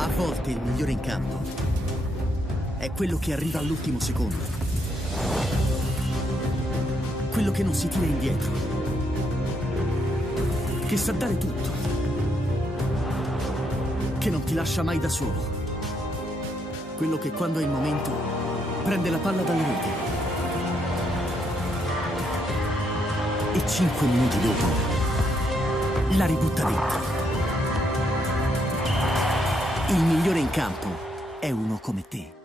A volte il migliore in campo è quello che arriva all'ultimo secondo, quello che non si tira indietro, che sa dare tutto, che non ti lascia mai da solo, quello che quando è il momento prende la palla dalla rete e 5 minuti dopo la ributta dentro. Il migliore in campo è uno come te.